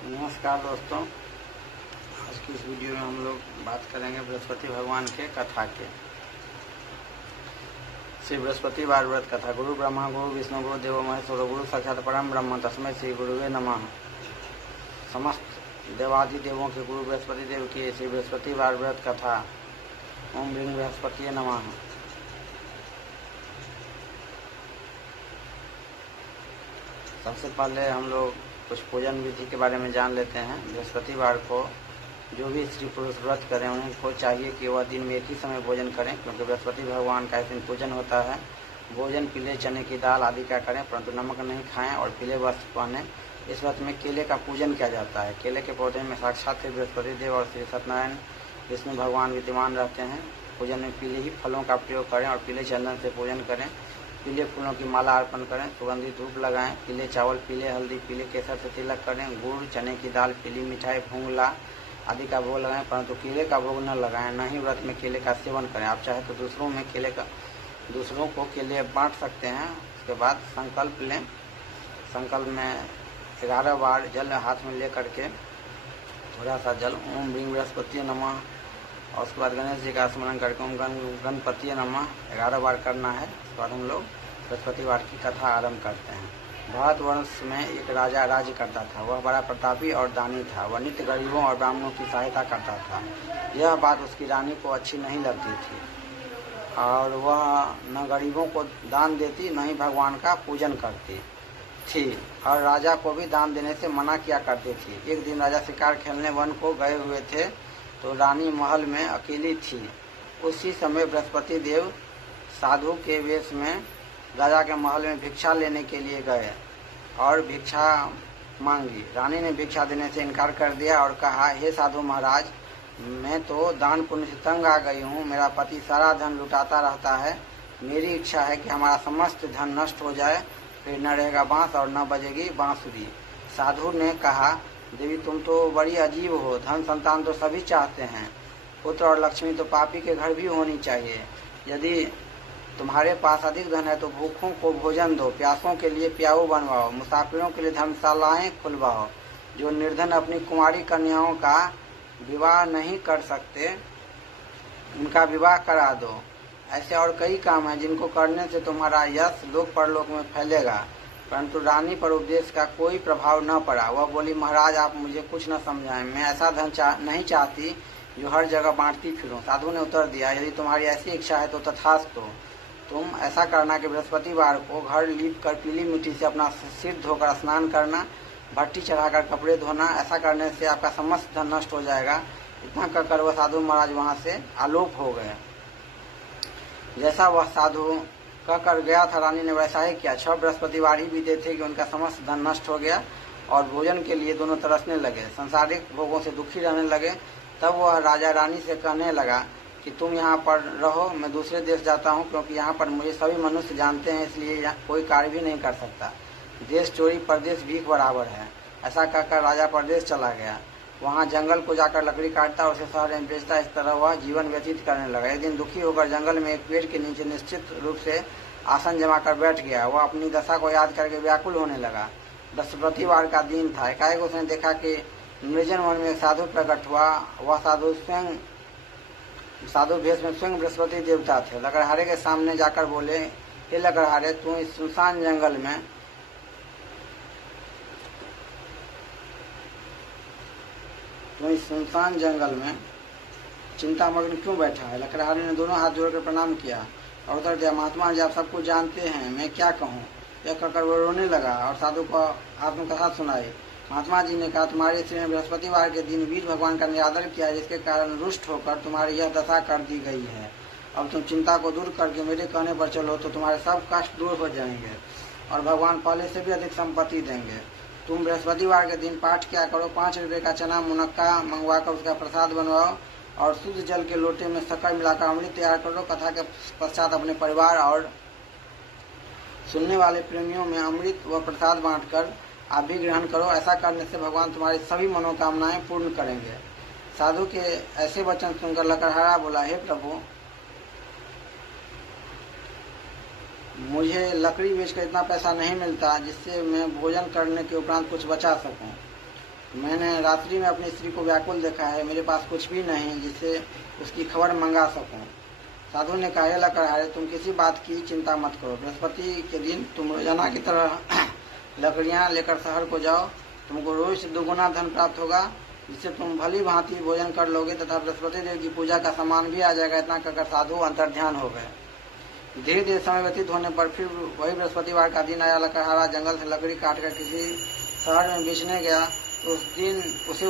नमस्कार दोस्तों, आज की इस वीडियो में हम लोग बात करेंगे बृहस्पति भगवान के कथा के। श्री बृहस्पतिवार व्रत कथा। गुरु ब्रह्मा गुरु विष्णु गुरु देवो महेश्वर गुरु साक्षात परम ब्रह्म तस्मै श्री गुरुवे नमः। समस्त देवादि देवों के गुरु बृहस्पति देव की श्री बृहस्पतिवार व्रत कथा। ओम ह्रीं बृहस्पतिये नमः। सबसे पहले हम लोग कुछ पूजन विधि के बारे में जान लेते हैं। बृहस्पतिवार को जो भी स्त्री पुरुष व्रत करें उनको चाहिए कि वह दिन में एक ही समय भोजन करें, क्योंकि बृहस्पति भगवान का इस दिन पूजन होता है। भोजन पीले चने की दाल आदि का करें, परंतु नमक नहीं खाएं और पीले वस्त्र पहने। इस व्रत में केले का पूजन किया जाता है। केले के पौधे में साक्षात श्री बृहस्पति देव और श्री सत्यनारायण विष्णु भगवान विद्यमान रहते हैं। पूजन में पीले ही फलों का प्रयोग करें और पीले चंदन से पूजन करें। पीले फूलों की माला अर्पण करें, सुगंधित धूप लगाएं। पीले चावल, पीले हल्दी, पीले केसर से तिलक करें। गुड़, चने की दाल, पीली मिठाई, फूंगला आदि का भोग लगाएं, परंतु केले का भोग न लगाएं। न ही व्रत में केले का सेवन करें। आप चाहे तो दूसरों को केले बांट सकते हैं। उसके बाद संकल्प लें। संकल्प में 11 बार जल हाथ में ले करके थोड़ा सा जल ओम ह्रीं बृहस्पतिये नमः, और उसके बाद गणेश जी का स्मरण करके ओम गणपतिये नमः 11 बार करना है। उसके बाद हम लोग बृहस्पतिवार की कथा आरंभ करते हैं। भारतवर्ष में एक राजा राज्य करता था। वह बड़ा प्रतापी और दानी था। वह नित्य गरीबों और ब्राह्मणों की सहायता करता था। यह बात उसकी रानी को अच्छी नहीं लगती थी और वह न गरीबों को दान देती न ही भगवान का पूजन करती थी, और राजा को भी दान देने से मना किया करती थी। एक दिन राजा शिकार खेलने वन को गए हुए थे तो रानी महल में अकेली थी। उसी समय बृहस्पति देव साधु के वेश में राजा के महल में भिक्षा लेने के लिए गए और भिक्षा मांगी। रानी ने भिक्षा देने से इनकार कर दिया और कहा, हे साधु महाराज, मैं तो दान पुण्य से तंग आ गई हूँ। मेरा पति सारा धन लुटाता रहता है। मेरी इच्छा है कि हमारा समस्त धन नष्ट हो जाए, फिर न रहेगा बांस और न बजेगी बांसुरी। साधु ने कहा, देवी तुम तो बड़ी अजीब हो। धन संतान तो सभी चाहते हैं, पुत्र और लक्ष्मी तो पापी के घर भी होनी चाहिए। यदि तुम्हारे पास अधिक धन है तो भूखों को भोजन दो, प्यासों के लिए प्याऊ बनवाओ, मुसाफिरों के लिए धर्मशालाएं खुलवाओ। जो निर्धन अपनी कुंवारी कन्याओं का विवाह नहीं कर सकते उनका विवाह करा दो। ऐसे और कई काम हैं जिनको करने से तुम्हारा यश लोक परलोक में फैलेगा। परंतु रानी पर उपदेश का कोई प्रभाव न पड़ा। वह बोली, महाराज आप मुझे कुछ न समझाएं। मैं ऐसा धन नहीं चाहती जो हर जगह बांटती फिरूं। साधु ने उत्तर दिया, यदि तुम्हारी ऐसी इच्छा है तो तथास्तु। तुम ऐसा करना कि बृहस्पतिवार को घर लीप कर पीली मिट्टी से अपना सिर धोकर स्नान करना, भट्टी चढ़ाकर कपड़े धोना। ऐसा करने से आपका समस्त धन नष्ट हो जाएगा। इतना कहकर वह साधु महाराज वहां से आलोप हो गए। जैसा वह साधु कहकर गया था, रानी ने वैसा ही किया। 6 बृहस्पतिवार ही बीते थे कि उनका समस्त धन नष्ट हो गया और भोजन के लिए दोनों तरसने लगे। सांसारिक भोगों से दुखी रहने लगे। तब वह राजा रानी से कहने लगा कि तुम यहाँ पर रहो, मैं दूसरे देश जाता हूँ, क्योंकि यहाँ पर मुझे सभी मनुष्य जानते हैं, इसलिए कोई कार्य भी नहीं कर सकता। देश चोरी परदेश भीख बराबर है। ऐसा कहकर राजा परदेश चला गया। वहाँ जंगल को जाकर लकड़ी काटता और उसे शहर में बेचता। इस तरह वह जीवन व्यतीत करने लगा। एक दिन दुखी होकर जंगल में एक पेड़ के नीचे निश्चित रूप से आसन जमा कर बैठ गया। वह अपनी दशा को याद करके व्याकुल होने लगा। बृहस्पतिवार का दिन था। एकाएक उसने देखा कि निर्जन वन में एक साधु प्रकट हुआ। वह साधु भेष में स्वयं बृहस्पति देवता थे। लकड़हारे के सामने जाकर बोले, हे लकड़हारे, तू इस सुनसान जंगल में चिंतामग्न क्यों बैठा है? लकड़हारे ने दोनों हाथ जोड़कर प्रणाम किया और उत्तर दिया, महात्मा जी आप सब कुछ जानते हैं, मैं क्या कहूँ। यह कहकर वो रोने लगा और साधु को आत्मकथा सुनाई। महात्मा जी ने कहा, तुम्हारे स्त्री ने बृहस्पतिवार के दिन वीर भगवान का निरादर किया, जिसके कारण रुष्ट होकर तुम्हारी यह दशा कर दी गई है। अब तुम चिंता को दूर करके मेरे कहने पर चलो तो तुम्हारे सब कष्ट दूर हो जाएंगे और भगवान पहले से भी अधिक संपत्ति देंगे। तुम बृहस्पतिवार के दिन पाठ क्या करो, 5 रुपये का चना मुनक्का मंगवाकर उसका प्रसाद बनवाओ और शुद्ध जल के लोटे में शक्कर मिलाकर अमृत तैयार करो। कथा के पश्चात अपने परिवार और सुनने वाले प्रेमियों में अमृत व प्रसाद बांटकर आप भी ग्रहण करो। ऐसा करने से भगवान तुम्हारी सभी मनोकामनाएं पूर्ण करेंगे। साधु के ऐसे वचन सुनकर लकड़हारा बोला, हे प्रभु, मुझे लकड़ी बेचकर इतना पैसा नहीं मिलता जिससे मैं भोजन करने के उपरांत कुछ बचा सकूं। मैंने रात्रि में अपनी स्त्री को व्याकुल देखा है, मेरे पास कुछ भी नहीं जिससे उसकी खबर मंगा सकूं। साधु ने कहा, लकड़हारे, तुम किसी बात की चिंता मत करो। बृहस्पति के दिन तुम रोजाना की तरह लकड़ियां लेकर शहर को जाओ। तुमको रोज से 2 गुना धन प्राप्त होगा, जिससे तुम भली भांति भोजन कर लोगे तथा बृहस्पति देव की पूजा का सामान भी आ जाएगा। इतना कहकर साधु अंतर्ध्यान हो गए। धीरे धीरे समय व्यतीत होने पर फिर वही बृहस्पतिवार का दिन आया। लकड़हारा जंगल से लकड़ी काट कर किसी शहर में बेचने गया। उस दिन से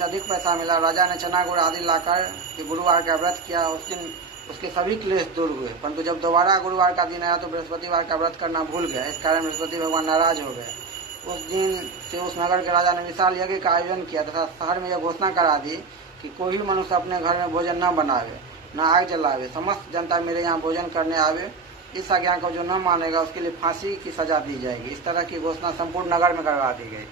अधिक पैसा मिला। राजा ने चना गुड़ आदि लाकर गुरुवार का व्रत किया। उस दिन उसके सभी क्लेश दूर हुए। परंतु जब दोबारा गुरुवार का दिन आया तो बृहस्पतिवार का व्रत करना भूल गया। इस कारण बृहस्पति भगवान नाराज हो गए। उस दिन से उस नगर के राजा ने विशाल यज्ञ का आयोजन किया तथा शहर में यह घोषणा करा दी कि कोई भी मनुष्य अपने घर में भोजन न बनावे, न आग जलावे। समस्त जनता मेरे यहाँ भोजन करने आवे। इस आज्ञा को जो न मानेगा उसके लिए फांसी की सजा दी जाएगी। इस तरह की घोषणा संपूर्ण नगर में करवा दी गई।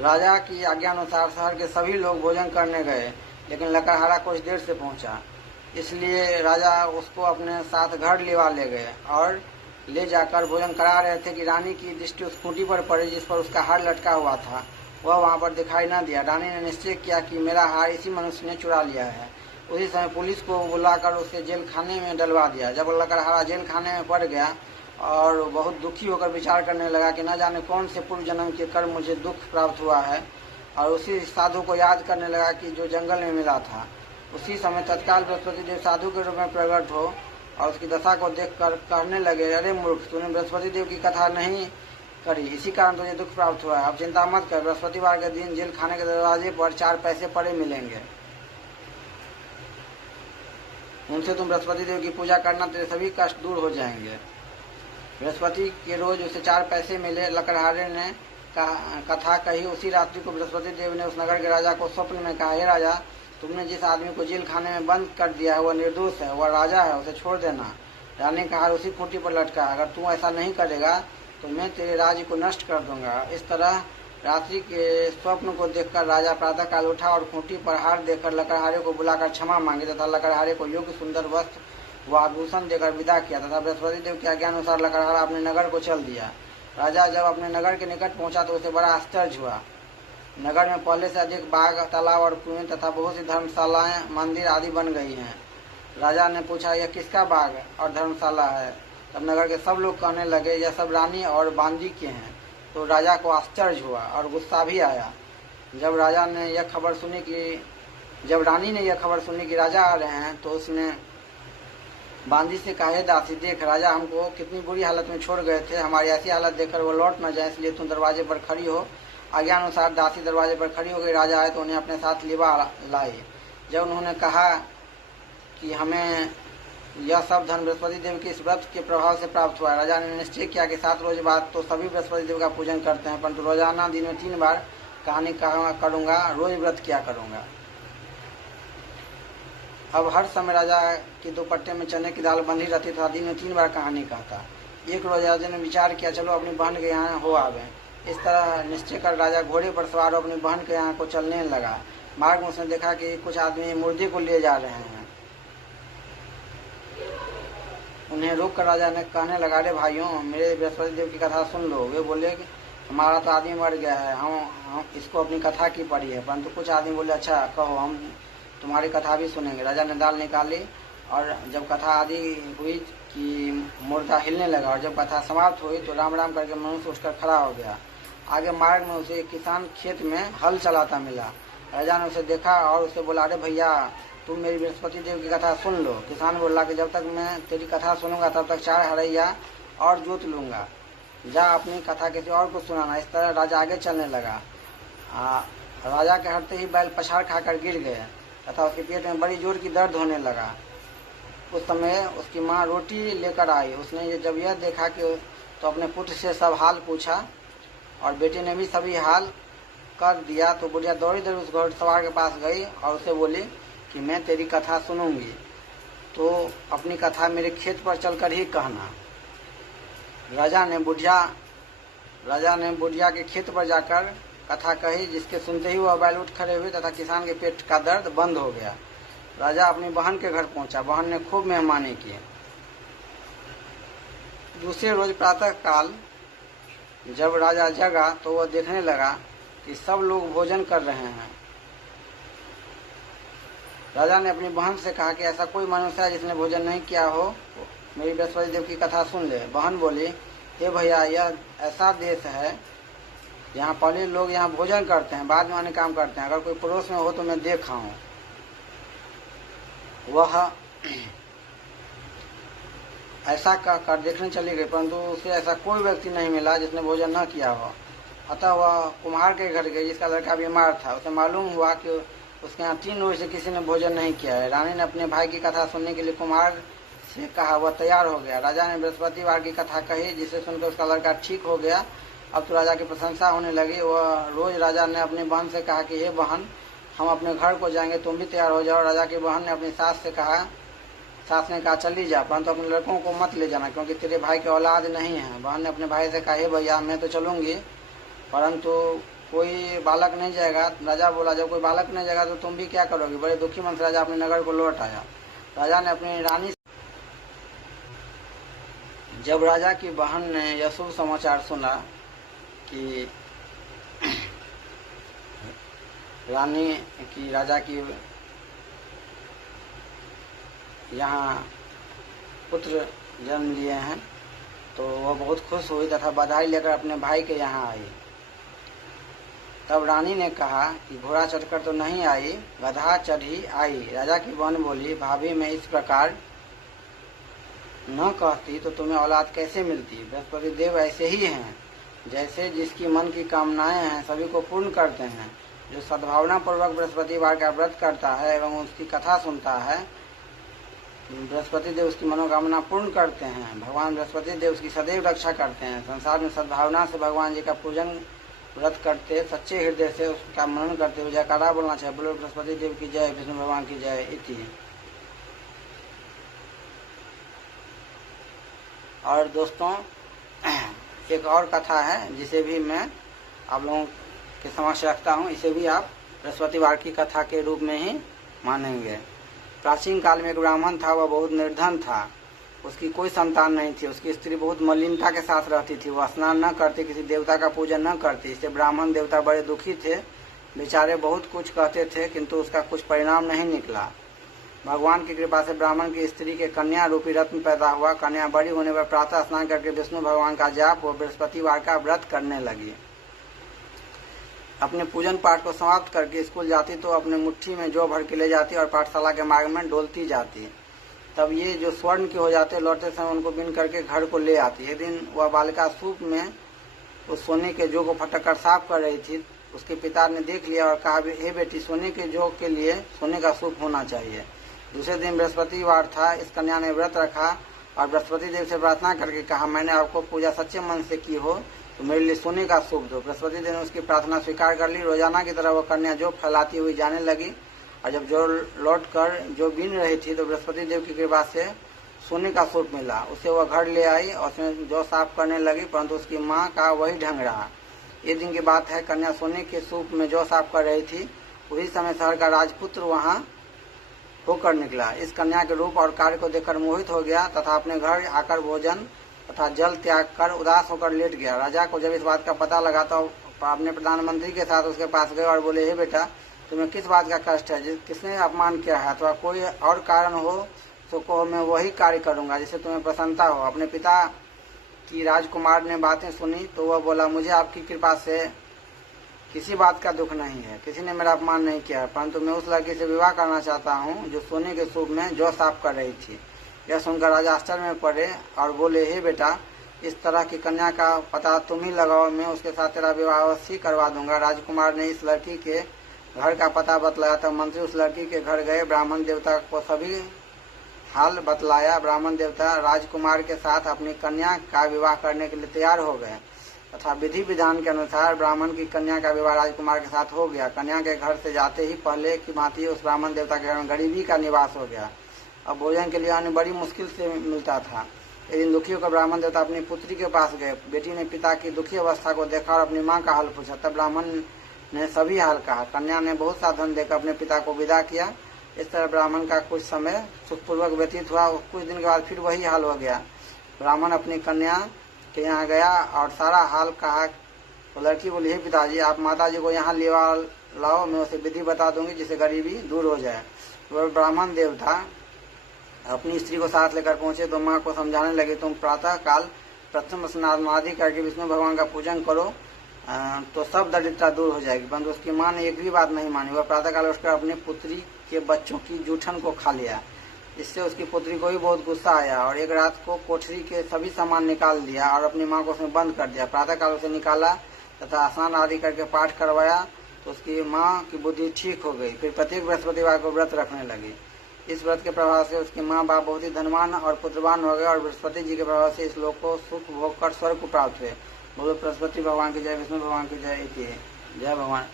राजा की आज्ञानुसार शहर के सभी लोग भोजन करने गए, लेकिन लकड़हारा कुछ देर से पहुंचा। इसलिए राजा उसको अपने साथ घर ले गए और ले जाकर भोजन करा रहे थे कि रानी की दृष्टि उस खूंटी पर पड़ी जिस पर उसका हार लटका हुआ था। वह वहां पर दिखाई न दिया। रानी ने निश्चय किया कि मेरा हार इसी मनुष्य ने चुरा लिया है। उसी समय पुलिस को बुलाकर उसे जेल खाने में डलवा दिया। जब लकड़हारा जेल खाने में पड़ गया और बहुत दुखी होकर विचार करने लगा कि न जाने कौन से पूर्व जन्म के कर्म मुझे दुख प्राप्त हुआ है, और उसी साधु को याद करने लगा कि जो जंगल में मिला था। उसी समय तत्काल बृहस्पति देव साधु के रूप में प्रकट हो और उसकी दशा को देखकर कहने लगे, अरे मूर्ख, तूने बृहस्पति देव की कथा नहीं करी, इसी कारण तुझे दुख प्राप्त हुआ है। अब चिंता मत कर, बृहस्पतिवार के दिन जेल खाने के दरवाजे पर 4 पैसे पड़े मिलेंगे। उनसे तुम बृहस्पति देव की पूजा करना, तेरे सभी कष्ट दूर हो जाएंगे। बृहस्पति के रोज उसे 4 पैसे मिले। लकड़हारे ने कथा कही। उसी रात्रि को बृहस्पति देव ने उस नगर के राजा को स्वप्न में कहा, हे राजा, तुमने जिस आदमी को जेल खाने में बंद कर दिया है वह निर्दोष है, वह राजा है, उसे छोड़ देना। रानी का हार उसी खूंटी पर लटका। अगर तू ऐसा नहीं करेगा तो मैं तेरे राज्य को नष्ट कर दूंगा। इस तरह रात्रि के स्वप्न को देखकर राजा प्रातः काल उठा और खूंटी पर हार देकर लकड़हारे को बुलाकर क्षमा मांगी तथा लकड़हारे को योग्य सुंदर वस्त्र व आभूषण देकर विदा किया तथा बृहस्पति देव के आज्ञानुसार लकड़हारा अपने नगर को चल दिया। राजा जब अपने नगर के निकट पहुंचा तो उसे बड़ा आश्चर्य हुआ। नगर में पहले से अधिक बाग, तालाब और कुएं तथा बहुत सी धर्मशालाएं, मंदिर आदि बन गई हैं। राजा ने पूछा, यह किसका बाग और धर्मशाला है? तब नगर के सब लोग कहने लगे, यह सब रानी और बांदी के हैं। तो राजा को आश्चर्य हुआ और गुस्सा भी आया। जब रानी ने यह खबर सुनी कि राजा आ रहे हैं तो उसने बांदी से कहा, दासी देख, राजा हमको कितनी बुरी हालत में छोड़ गए थे। हमारी ऐसी हालत देखकर वो लौट न जाए, इसलिए तुम दरवाजे पर खड़ी हो। आज्ञानुसार दासी दरवाजे पर खड़ी हो गई। राजा आए तो उन्हें अपने साथ लिवा लाई। जब उन्होंने कहा कि हमें यह सब धन बृहस्पति देव के इस व्रत के प्रभाव से प्राप्त हुआ है, राजा ने निश्चय किया कि 7 रोज बाद तो सभी बृहस्पति देव का पूजन करते हैं, परंतु रोजाना दिन में 3 बार कहानी करूंगा, रोज व्रत किया करूंगा। अब हर समय राजा के दुपट्टे में चने की दाल बंधी रहती था। दिन में 3 बार कहानी कहता। एक रोज राजा ने विचार किया, चलो अपनी बहन के यहाँ हो आवे। इस तरह निश्चय कर राजा घोड़े पर सवार अपनी बहन के यहाँ को चलने लगा। मार्ग में उसने देखा कि कुछ आदमी मुर्दे को ले जा रहे हैं। उन्हें रोक कर राजा ने कहने लगा, अरे भाइयों, मेरे बृहस्पति देव की कथा सुन लो। वे बोले कि हमारा तो आदमी मर गया है, हम इसको अपनी कथा की पड़ी है। परंतु कुछ आदमी बोले, अच्छा कहो, हम तुम्हारी कथा भी सुनेंगे। राजा ने दाल निकाली और जब कथा आदि हुई कि मुर्दा हिलने लगा, और जब कथा समाप्त हुई तो राम राम करके मनुष्य उठकर खड़ा हो गया। आगे मार्ग में उसे एक किसान खेत में हल चलाता मिला। राजा ने उसे देखा और उसे बोला, अरे भैया, तुम मेरी बृहस्पति देव की कथा सुन लो। किसान बोला कि जब तक मैं तेरी कथा सुनूंगा तब तक 4 हरैया और जोत लूंगा। जा अपनी कथा किसी और को सुनाना। इस तरह राजा आगे चलने लगा। राजा के हटते ही बैल पछाड़ खाकर गिर गए तथा उसके पेट में बड़ी जोर की दर्द होने लगा। उस समय उसकी माँ रोटी लेकर आई। उसने जब यह देखा कि तो अपने पुत्र से सब हाल पूछा और बेटे ने भी सभी हाल कर दिया। तो बुढ़िया दौड़ी दौड़ी उस घोड़सवार के पास गई और उसे बोली कि मैं तेरी कथा सुनूंगी, तो अपनी कथा मेरे खेत पर चलकर ही कहना। राजा ने बुढ़िया के खेत पर जाकर कथा कही, जिसके सुनते ही वह बैल उठ खड़े हुए तथा किसान के पेट का दर्द बंद हो गया। राजा अपनी बहन के घर पहुंचा। बहन ने खूब मेहमानी की। दूसरे रोज प्रातः काल जब राजा जगा तो वह देखने लगा कि सब लोग भोजन कर रहे हैं। राजा ने अपनी बहन से कहा कि ऐसा कोई मनुष्य है जिसने भोजन नहीं किया हो, मेरी बृहस्पति देव की कथा सुन ले। बहन बोली, हे भैया, यह ऐसा देश है यहाँ पहले लोग यहाँ भोजन करते हैं, बाद में अन्य काम करते हैं। अगर कोई पड़ोस में हो तो मैं देखा हूँ। वह ऐसा कर देखने चली गई, परंतु उसे ऐसा कोई व्यक्ति नहीं मिला जिसने भोजन न किया हो। अतः वह कुम्हार के घर गई जिसका लड़का बीमार था। उसे मालूम हुआ कि उसके यहाँ 3 रोज से किसी ने भोजन नहीं किया है। रानी ने अपने भाई की कथा सुनने के लिए कुम्हार से कहा। वह तैयार हो गया। राजा ने बृहस्पतिवार की कथा कही, जिसे सुनकर उसका लड़का ठीक हो गया। अब तो राजा की प्रशंसा होने लगी। वह रोज राजा ने अपनी बहन से कहा कि हे बहन, हम अपने घर को जाएंगे, तुम भी तैयार हो जाओ। राजा की बहन ने अपनी सास से कहा, सास ने कहा चली जा, परंतु अपने लड़कों को मत ले जाना, क्योंकि तेरे भाई की औलाद नहीं है। बहन ने अपने भाई से कहा, हे भैया, मैं तो चलूंगी, परंतु कोई बालक नहीं जाएगा। राजा बोला, जब कोई बालक नहीं जाएगा तो तुम भी क्या करोगी। बड़े दुखी मन से राजा अपने नगर को लौट आया। राजा ने अपनी रानी, जब राजा की बहन ने यह शुभ समाचार सुना कि रानी की राजा की यहाँ पुत्र जन्म लिए हैं, तो वह बहुत खुश हुई तथा बधाई लेकर अपने भाई के यहाँ आई। तब रानी ने कहा कि घोड़ा चढ़कर तो नहीं आई, गधा चढ़ी आई। राजा की बहन बोली, भाभी, मैं इस प्रकार न कहती तो तुम्हें औलाद कैसे मिलती। बृहस्पति देव ऐसे ही हैं, जैसे जिसकी मन की कामनाएं हैं सभी को पूर्ण करते हैं। जो सद्भावना पूर्वक बृहस्पतिवार का व्रत करता है एवं उसकी कथा सुनता है, बृहस्पति देव उसकी मनोकामना पूर्ण करते हैं। भगवान बृहस्पति देव उसकी सदैव रक्षा करते हैं। संसार में सद्भावना से भगवान जी का पूजन व्रत करते, सच्चे हृदय से उसका मनन करते हुए जयकारा बोलना चाहिए। बोलो बृहस्पति देव की जय, विष्णु भगवान की जय। इति। और दोस्तों, एक और कथा है जिसे भी मैं आप लोगों के समक्ष रखता हूँ। इसे भी आप बृहस्पतिवार की कथा के रूप में ही मानेंगे। प्राचीन काल में एक ब्राह्मण था। वह बहुत निर्धन था। उसकी कोई संतान नहीं थी। उसकी स्त्री बहुत मलिनता के साथ रहती थी। वह स्नान न करती, किसी देवता का पूजन न करती। इससे ब्राह्मण देवता बड़े दुखी थे। बेचारे बहुत कुछ कहते थे, किंतु उसका कुछ परिणाम नहीं निकला। भगवान की कृपा से ब्राह्मण की स्त्री के कन्या रूपी रत्न पैदा हुआ। कन्या बड़ी होने पर प्रातः स्नान करके विष्णु भगवान का जाप व बृहस्पतिवार का व्रत करने लगी। अपने पूजन पाठ को समाप्त करके स्कूल जाती तो अपने मुट्ठी में जौ भर के ले जाती और पाठशाला के मार्ग में डोलती जाती। तब ये जो स्वर्ण के हो जाते, लौटते समय उनको बीन करके घर को ले आती। एक दिन वह बालिका सूप में उस सोने के जौ को फटक कर साफ कर रही थी। उसके पिता ने देख लिया और कहा, हे बेटी, सोने के जौ के लिए सोने का सूप होना चाहिए। दूसरे दिन बृहस्पतिवार था। इस कन्या ने व्रत रखा और बृहस्पति देव से प्रार्थना करके कहा, मैंने आपको पूजा सच्चे मन से की हो तो मेरे लिए सोने का सूप दो। बृहस्पति देव ने उसकी प्रार्थना स्वीकार कर ली। रोजाना की तरह वह कन्या जौ फैलाती हुई जाने लगी और जब जौ लौट कर जो बीन रही थी तो बृहस्पति देव की कृपा से सोने का सूप मिला। उसे वह घर ले आई और उसमें जौ साफ करने लगी, परंतु उसकी माँ का वही ढंग रहा। एक दिन की बात है, कन्या सोने के सूप में जौ साफ कर रही थी। उसी समय शहर का राजपुत्र वहाँ होकर निकला। इस कन्या के रूप और कार्य को देखकर मोहित हो गया तथा अपने घर आकर भोजन तथा जल त्याग कर उदास होकर लेट गया। राजा को जब इस बात का पता लगा तो अपने प्रधानमंत्री के साथ उसके पास गए और बोले, हे बेटा, तुम्हें किस बात का कष्ट है, किसने अपमान किया है, अथवा कोई और कारण हो तो कहो, मैं वही कार्य करूंगा जिससे तुम्हें प्रसन्नता हो। अपने पिता की राजकुमार ने बातें सुनी तो वह बोला, मुझे आपकी कृपा से किसी बात का दुख नहीं है, किसी ने मेरा अपमान नहीं किया, परंतु मैं उस लड़की से विवाह करना चाहता हूँ जो सोने के सूप में जौ साफ कर रही थी। यह सुनकर राजा आश्चर्य में पड़े और बोले, हे बेटा, इस तरह की कन्या का पता तुम ही लगाओ, मैं उसके साथ तेरा विवाह अवश्य करवा दूंगा। राजकुमार ने इस लड़की के घर का पता बतलाया। तब मंत्री उस लड़की के घर गए। ब्राह्मण देवता को सभी हाल बतलाया। ब्राह्मण देवता राजकुमार के साथ अपनी कन्या का विवाह करने के लिए तैयार हो गए तथा विधि विधान के अनुसार ब्राह्मण की कन्या का विवाह राजकुमार के साथ हो गया। कन्या के घर से जाते ही पहले की भांति उस ब्राह्मण देवता के घर में गरीबी का निवास हो गया। अब भोजन के लिए अन्न बड़ी मुश्किल से मिलता था। एक दिन दुखी होकर ब्राह्मण देवता अपनी पुत्री के पास गए। बेटी ने पिता की दुखी अवस्था को देखा और अपनी माँ का हाल पूछा। तब ब्राह्मण ने सभी हाल कहा। कन्या ने बहुत सा धन देकर अपने पिता को विदा किया। इस तरह ब्राह्मण का कुछ समय सुखपूर्वक व्यतीत हुआ। कुछ दिन के बाद फिर वही हाल हो गया। ब्राह्मण अपनी कन्या के यहाँ गया और सारा हाल कहा। तो लड़की बोली, हे पिताजी, आप माता जी को यहाँ ले लाओ, मैं उसे विधि बता दूंगी जिससे गरीबी दूर हो जाए। वह ब्राह्मण देव था, अपनी स्त्री को साथ लेकर पहुंचे तो माँ को समझाने लगे, तुम प्रातः काल प्रथम स्नान आदि करके विष्णु भगवान का पूजन करो तो सब दरिद्रता दूर हो जाएगी। परंतु उसकी माँ ने एक भी बात नहीं मानी। वह प्रातः काल उसकर अपनी पुत्री के बच्चों की जूठन को खा लिया। इससे उसकी पुत्री को भी बहुत गुस्सा आया और एक रात को कोठरी के सभी सामान निकाल दिया और अपनी माँ को उसमें बंद कर दिया। प्रातः काल उसे निकाला तथा स्नान आदि करके पाठ करवाया तो उसकी माँ की बुद्धि ठीक हो गई। फिर प्रत्येक बृहस्पतिवार को व्रत रखने लगी। इस व्रत के प्रभाव से उसके माँ बाप बहुत ही धनवान और पुत्रवान हो गए और बृहस्पति जी के प्रभाव से इस लोक को सुख भोग कर स्वर्ग को प्राप्त हुए। बोलो बृहस्पति भगवान की जय, विष्णु भगवान की जय, जय भगवान।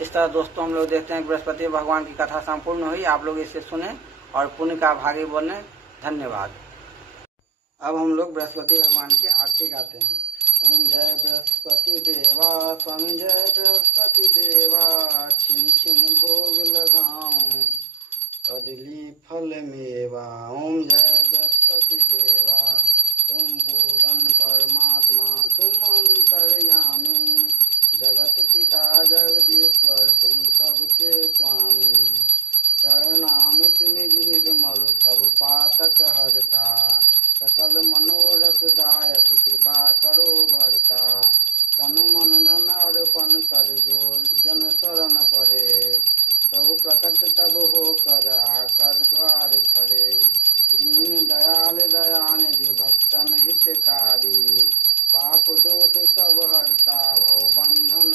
इस तरह दोस्तों हम लोग देखते हैं बृहस्पति भगवान की कथा संपूर्ण हुई। आप लोग इसे सुने और पुण्य का भागी बने। धन्यवाद। अब हम लोग बृहस्पति भगवान की आरती गाते हैं। ओम जय बृहस्पति देवा, स्वामी जय बृहस्पति देवा, छिन छिन भोग लगाऊं कदली फल मेवा। ओम जय बृहस्पति देवा, तुम पूर्ण परमात्मा, तुम अंतर्यामी, जगत पिता जगदीश्वर, तुम सबके स्वामी। चरणामित निज निर्मल सब पातक हरता, सकल मनोरथ दायक कृपा करो भरता। तनु मन धन अर्पण कर जो जन शरण परे, प्रभु प्रकट तब हो कर आकर द्वार खरे। दीन दयाल दयानिधि भक्तन हितकारी, पाप दोष सब हरता भव बंधन